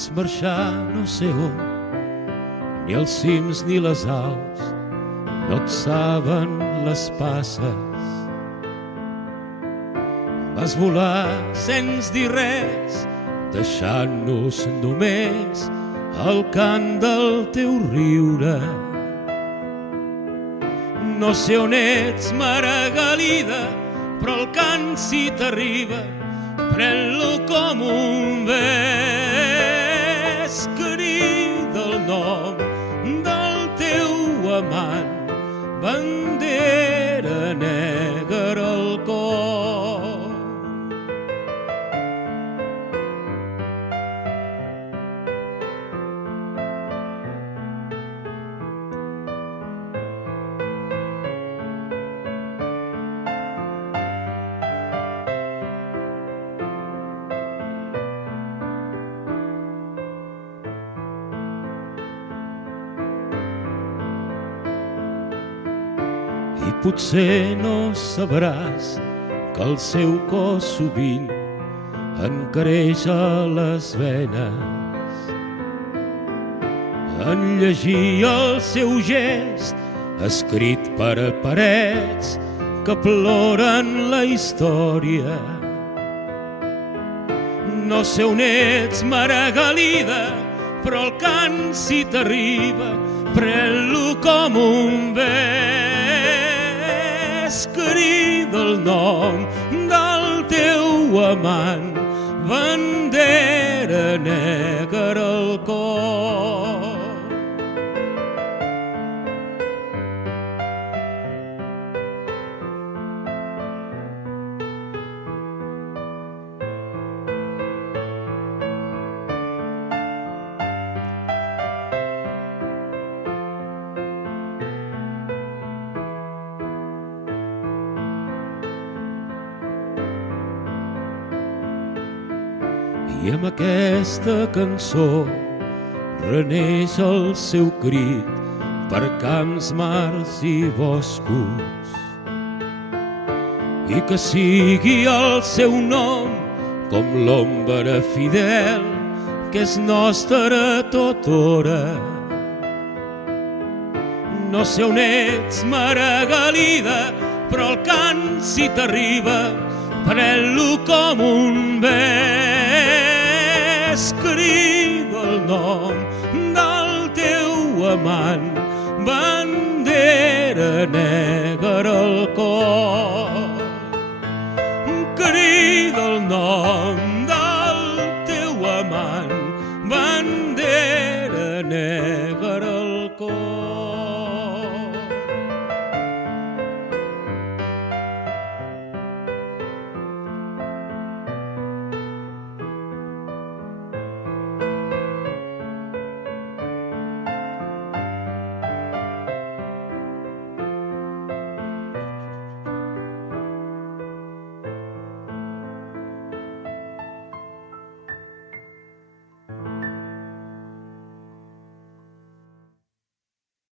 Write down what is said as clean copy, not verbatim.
Vas marxar no sé on, ni els cims ni les aus no et saben les passes. Vas volar sense dir res, deixant-nos només el cant del teu riure. No sé on ets, Margalida, però el cant si t'arriba, pren-lo com un bes. Crida el nom del teu amant, bandera negra al cor. I potser no sabràs que el seu cos sovint encareix a les venes en llegir el seu gest escrit per a parets que ploren la història. No sé on ets, Margalida, però el cant si t'arriba, pren-lo com un bes. Crida el nom del teu amant, bandera negra al cor. I amb aquesta cançó reneix el seu crit per camps, mars i boscos, i que sigui el seu nom com l'ombra fidel que és nostra tothora. No sé on ets, Margalida, però el cant si t'arriba, pren-lo com un bes. Crida el nom del teu amant, bandera negra al cor. Crida el nom del teu amant, bandera negra